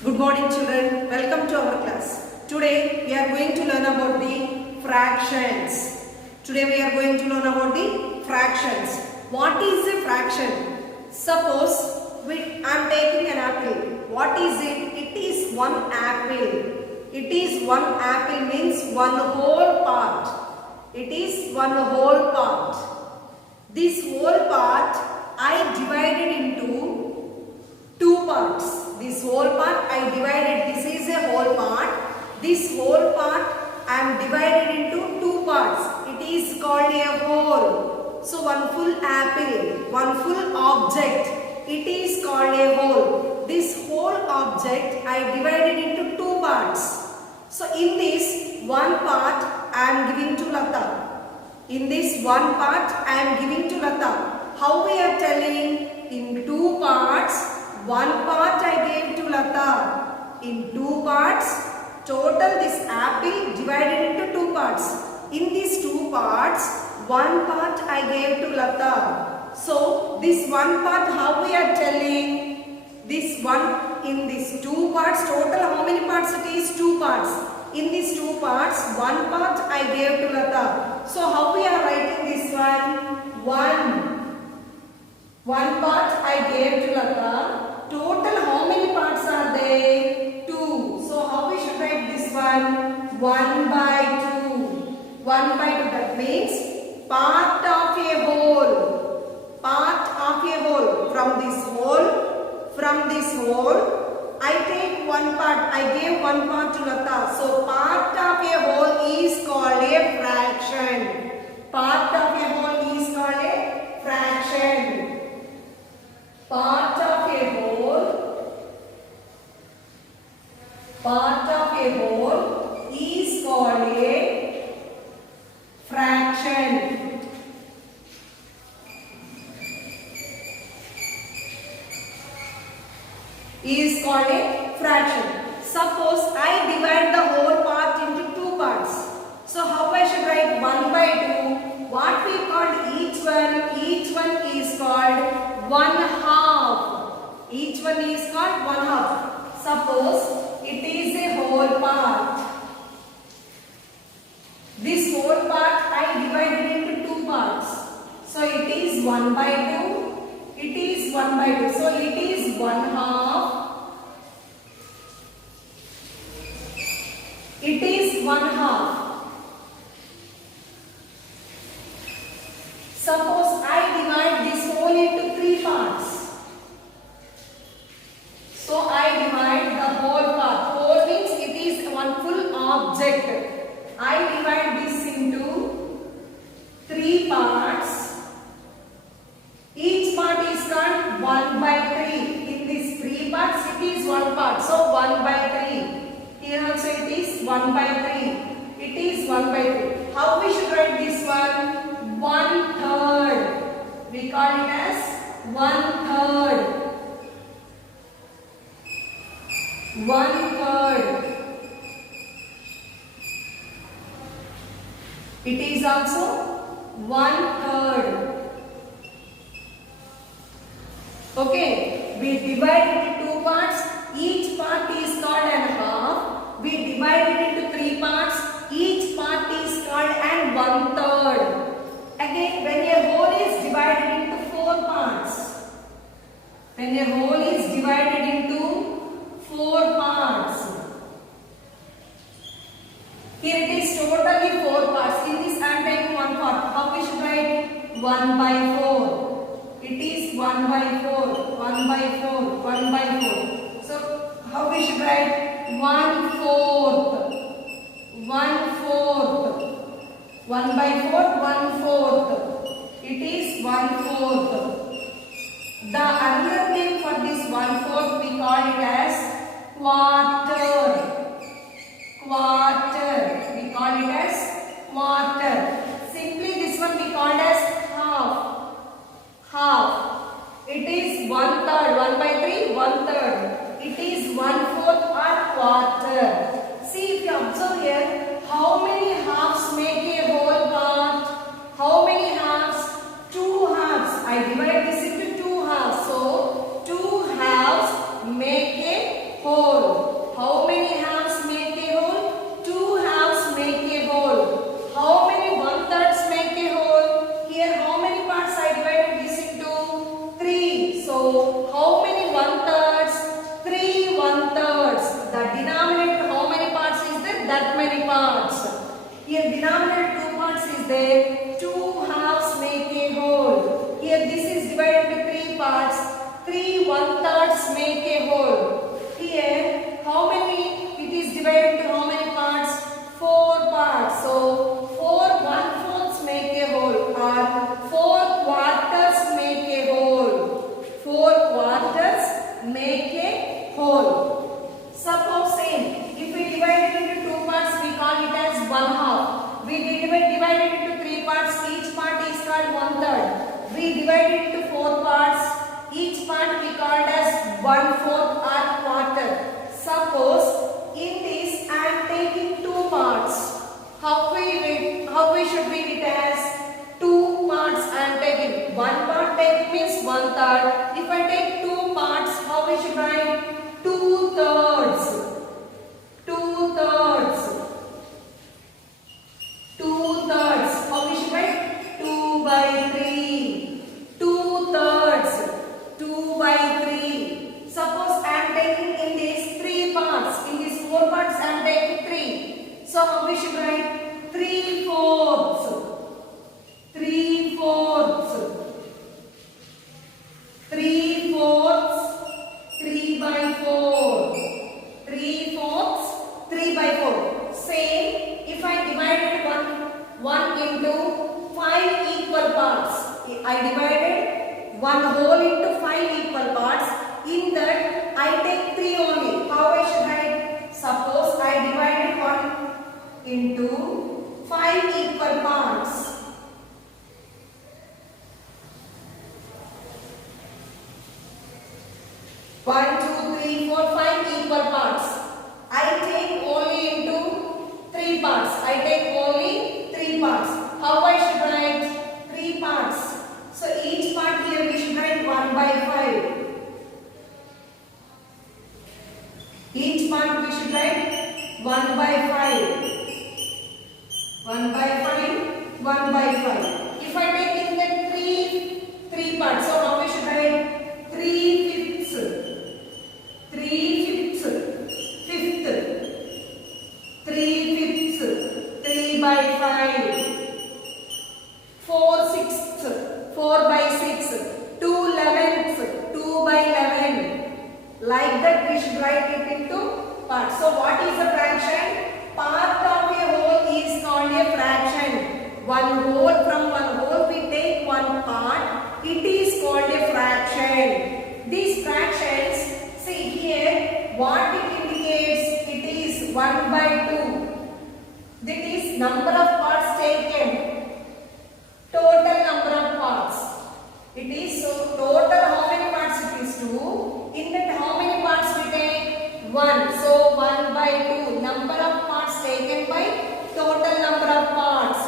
Good morning children, welcome to our class. Today we are going to learn about the fractions. Today we are going to learn about the fractions. What is a fraction? Suppose I am taking an apple. What is it? It is one apple. It is one apple means one whole part. It is one whole part. This whole part I divided into two parts. This whole part I divided, this is a whole part. This whole part I am divided into two parts. It is called a whole. So one full apple, one full object, it is called a whole. This whole object I divided into two parts. So in this one part I am giving to Lata. In this one part I am giving to Lata. How we are telling? In two parts. One part I gave to Lata. In two parts, total this apple divided into two parts. In these two parts, one part I gave to Lata. So this one part, how we are telling? This one, in these two parts, total how many parts it is? Two parts. In these two parts, one part I gave to Lata. So how we are writing this one? One part I gave to Lata. Total how many parts are there? Two. So how we should write this one? 1 by 2. 1 by 2, that means part of a whole. Part of a whole. From this whole, I take one part. I gave one part to Lata. So part of a whole is called a fraction. Part of a whole is called a fraction. Part of a whole is called a fraction. Is called a fraction. Suppose I divide the whole part into two parts. So how I should write 1 by 2? What we called each one? Each one is called 1/2. Each one is called 1/2. Suppose it is a whole part. This whole part I divided into two parts. So it is 1 by 2. It is 1 by 2. So it is 1/2. It is 1/2. Suppose I divide this whole into three parts. So I divide the whole part. Whole means it is one full object. I divide this into three parts. Each part is called 1 by 3. In these three parts it is one part. So 1 by 3. Here also it is 1 by 3. It is 1 by 3. How we should write this one? 1/3. We call it as 1/3. 1/3. It is also 1/3. Okay, we divide it into two parts. Each part is called an half. We divide it into three parts. Each part is called an 1/3. Again, when a whole is divided into four parts. When a whole is divided into four parts. Here it is totally four parts. In this I am taking one part. How we should write? 1 by 4. It is 1 by 4. 1 by 4. 1 by 4. So how we should write? 1/4. 1/4. 1 by 4. 1/4. It is 1/4. The other name for this 1/4 we call it as quarter. Quarter. We call it as quarter. Simply this one we call as half. Half. It is 1/3. 1 by 3. 1/3. It is 1/4 or quarter. See, if you observe here, how many halves make a whole part? How many halves? Two halves. I divide this into two halves. So two halves make a whole. So how many one-thirds? 3 one-thirds. The denominator, how many parts is there? That many parts. Here denominator 2 parts is there. 2 halves make a whole. Here this is divided into 3 parts. 3 one-thirds make a whole. Here how many? It is divided into how many parts? 4 parts. So 4 1/4 make a whole, or 4 quarters make a whole. 4 quarters make a whole. Suppose same, if we divide it into 2 parts, we call it as 1/2. We divide it into 3 parts, each part is called 1/3. We divide it into 4 parts, each part we called as 1/4 or quarter. Suppose in this I am taking 2 parts. How we should read it as 2 parts I am taking. 1 part take means 1/3. If I take 2 parts, how we should write? 2/3. 2/3. 2/3. How we should write? 2/3. 2/3. 2/3. Suppose I am taking in these 3 parts. In these 4 parts I am taking 3. So how we should write? 3/4. 3/4. 3/4. 3/4. 3/4. 3/4. Same, if I divided one into 5 equal parts. I divided one whole into 5 equal parts. In that I take 3 only. How I should write? Suppose I divided one into 5 equal parts. 1, 2, 3, 4, 5 equal parts. I take only into 3 parts. I take only 3 parts. How I should write? 3 parts. So each part here we should write 1/5. Each part we should write 1/5. 1/5. 1/5. If I take in the 3 parts, so how we should write? 3/5. 3/5. 5th. 3/5. 3/5. 4/6. 4/6. 2/11. 2/11. Like that we should write it into parts. So what is a fraction? Part of a whole is called a fraction. One whole, from one whole we take one part. It is called a fraction. These fractions, see here, what it indicates? It is 1/2. That is number of parts taken. Total number of parts. It is so total how many parts it is 2. In that how many parts we take? 1. So 1/2. Number of parts taken by total number of parts.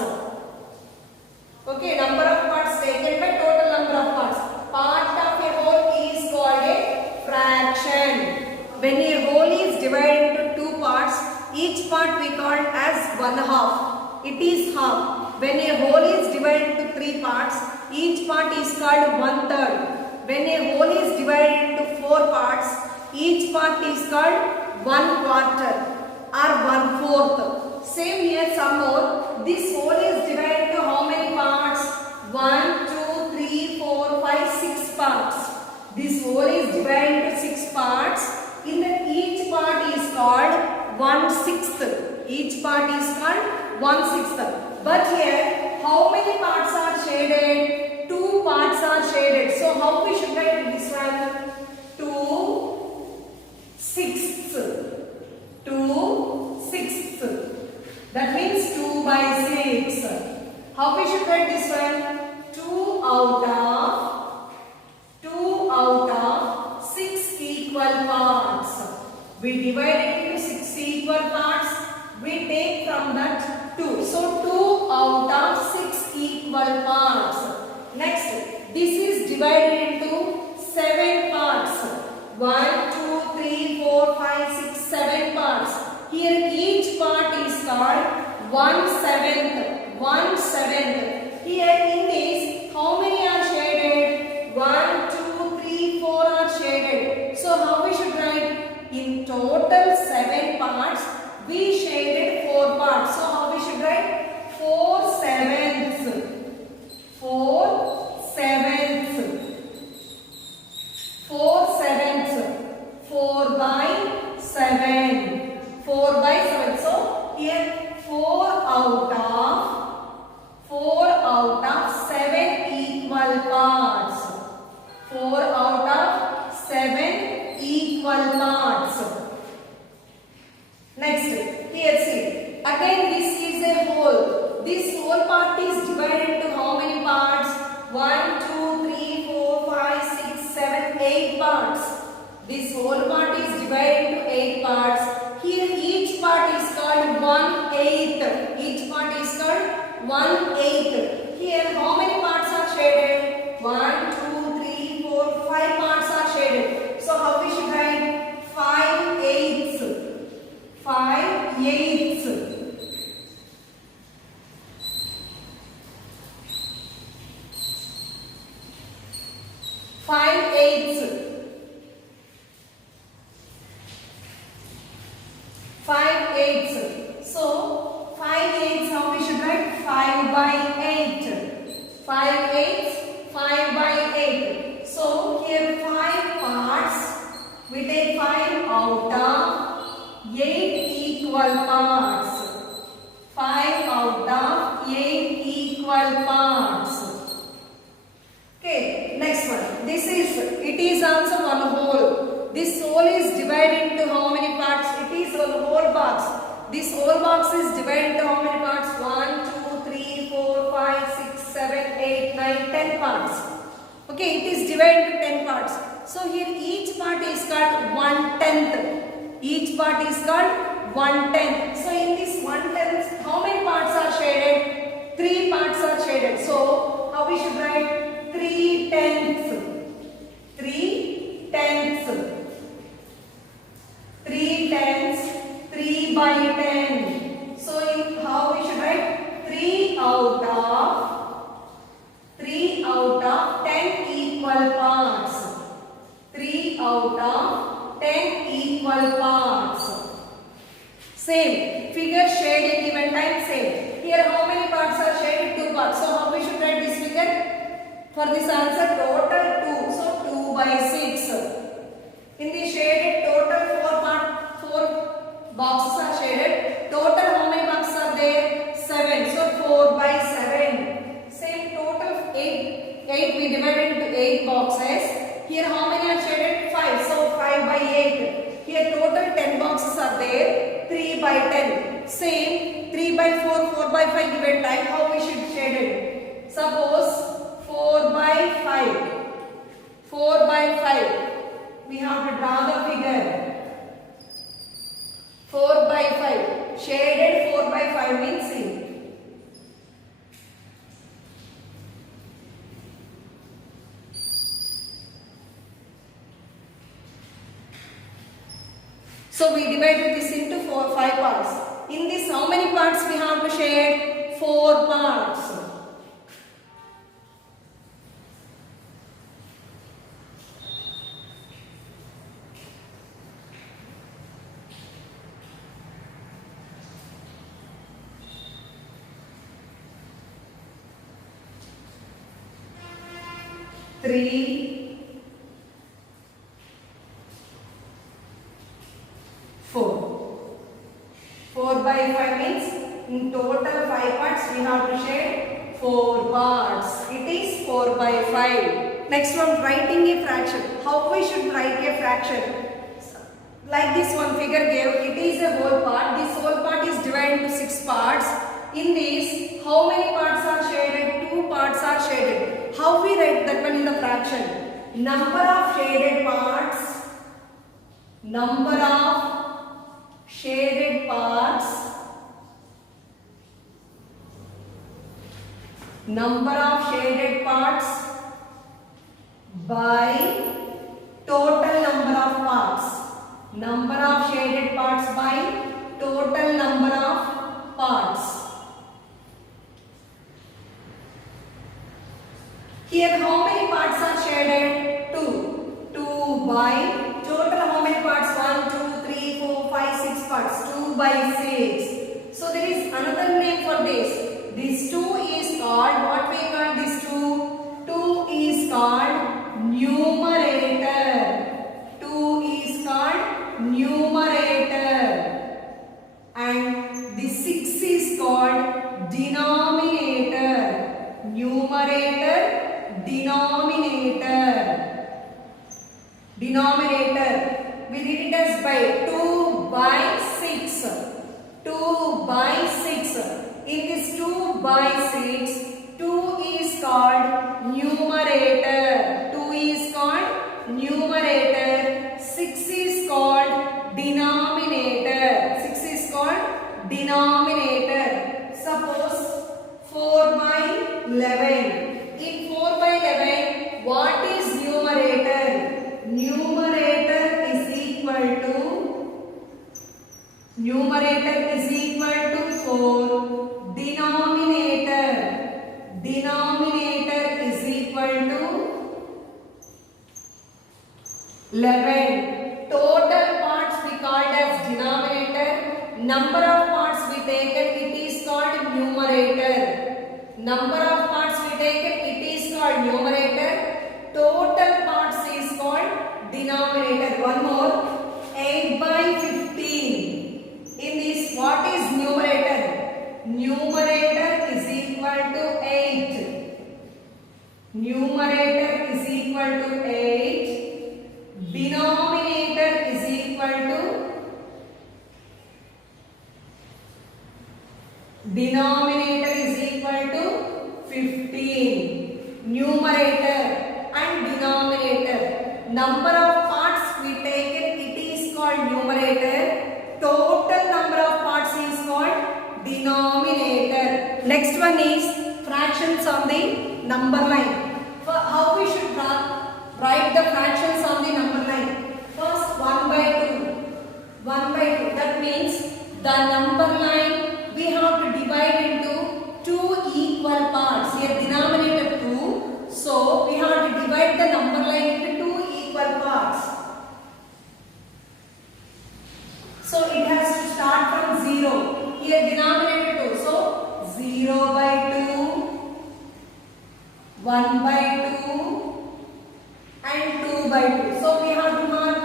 Okay, number of parts taken by total number of parts. Part of a whole is called a fraction. When a whole is divided into 2 parts, each part we call as 1/2. It is half. When a whole is divided into 3 parts, each part is called 1/3. When a whole is divided into 4 parts, each part is called 1/4 or 1/4. Same here some more. This whole is divided into how many parts? 1, 2, 3, 4, 5, 6 parts. This whole is divided into 6 parts. In that each part is called 1/6. Each part is called 1/6. But here how many parts are shaded? 2 parts are shaded. So how we should write this one? 2/6. 2/6. That means 2/6. How we should write this one? 2 out of 6 equal parts. We divide it into 6 equal parts. We take from that 2. So 2 out of 6 equal parts. Next, this is divided into 7 parts. 1, 2, 3, 4, 5, 6, 7 parts. Here each part is called 1/7. 1/7. Here in this, how many are shaded? 1, 2, 3, 4, 4 out of 7 equal parts. Next, here see. Again this is a whole. This whole part is divided into how many parts? 1, 2, 3, 4, 5, 6, 7, 8 parts. This whole part is divided into 8 parts. Here each part is called 1/8. Each part is called 1/8. Here how many parts are shaded? 1, 2, 3, 4, 5 parts are shaded. So how we should write? 5/8. 5/8. 5/8. 5/8. So 5/8 how we should write? 5/8. 5/8. 5/8. So here 5 parts. We take 5 out of 8 equal parts. 5 out of 8 equal parts. Okay, next one. It is also one whole. This whole is divided into how many parts? It is a whole box. This whole box is divided into how many parts? 1, 2, 3, 4, 5, 6, 7, 8, 9, 10 parts. Okay, it is divided into 10 parts. So here each part is called 1/10. Each part is called 1/10. So in this 1/10, how many parts are shaded? 3 parts are shaded. So how we should write? 3/10. 3/10. 3/10. 3/10. So in how we should write? 3 out of 10 equal parts. 3 out of 10 equal parts. Same. Figure shaded given time same. Here how many parts are shaded? 2 parts. So how we should write this figure? For this answer total 2. So 2/6. In the shaded total 4 boxes are shaded. Total how many boxes are there? 7. So 4/7. Same total 8 we divided into 8 boxes. Here how many are shaded? 5. So 5/8. Here total 10 boxes are there. 3/10. Same 3/4, 4/5 given time. How we should shade it? Suppose 4/5. 4/5. We have to draw the figure. 4/5. Shaded 4/5 means see. So we divided this into 5 parts. In this how many parts we have to shade? 4 parts. Three, 4. 4/5 means in total 5 parts we have to shade 4 parts. It is 4/5. Next one, writing a fraction. How we should write a fraction? Like this one figure gave, it is a whole part. This whole part is divided into 6 parts. In this, how many parts are shaded? 2 parts are shaded. How we write that one in the fraction? Number of shaded parts. Number of shaded parts. Number of shaded parts by total number of parts. Number of shaded parts by total number of parts. Here how many parts are shaded? 2. 2 by total how many parts? 1, 2, 3, 4, 5, 6 parts. 2/6. So there is another name for this. This 2 is called, what we call this 2? 2 is called numerator. 2 is called numerator. And the 6 is called denominator. Numerator, denominator. Denominator. We read it as by 2 by 6. 2 by 6. In this 2 by 6, 2 is called numerator. 2 is called numerator. 6 is called denominator. 6 is called denominator. Suppose 4 by 11. In 4 by 11, what is numerator? Numerator is equal to 4. Denominator is equal to 11. Total parts we called as denominator. Number of parts we taken, it is called numerator. Number of parts we taken, it is called numerator. Total parts is called denominator. One more. 8 by 15. In this, what is numerator? Numerator is equal to 8. Numerator is equal to 8. Denominator is equal to 15. Numerator and denominator. Number of parts we taken, it is called numerator. Total number of parts is called denominator. Next one is fractions on the number line. For how we should write the fractions on the number line? First 1 by 2. 1 by 2. That means the number line we have to divide into 2 equal parts. Here denominator 2. So we have to divide the number line into 2 equal parts. So it has to start from 0. Here denominator 2. So 0 by 2, 1 by 2 and 2 by 2. So we have to mark.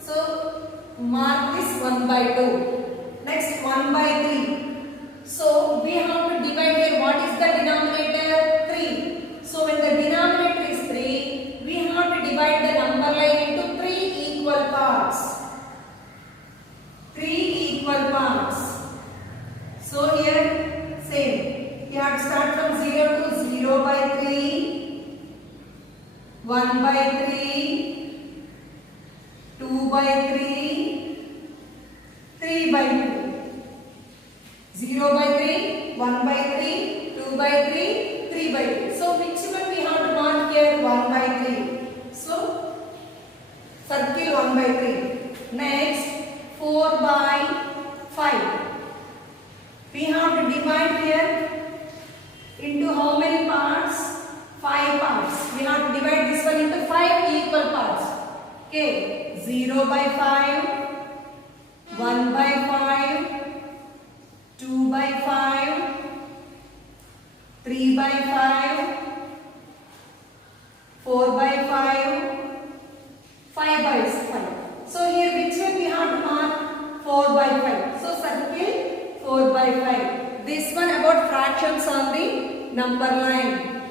So mark this 1 by 2. Next 1 by 3. So we have to divide here. What is the denominator? 3. So when the denominator is 3, we have to divide the number line into 3 equal parts. 3 equal parts. So here same. You have to start from 0 to 0 by 3, 1 by 3, 2 by 3, 3 by 2. 0 by 3, 1 by 3, 2 by 3, 3 by 2. So which one we have to mark here? 1 by 3. So circle 1 by 3. Next 4 by 5. We have to divide here into how many parts? 5 parts. We have to divide this one into 5 equal parts. Okay. 0 by 5, 1 by 5, 2 by 5, 3 by 5, 4 by 5, 5 by 5. So here which one we have to mark? 4 by 5. So circle 4 by 5. This one about fractions on the number line.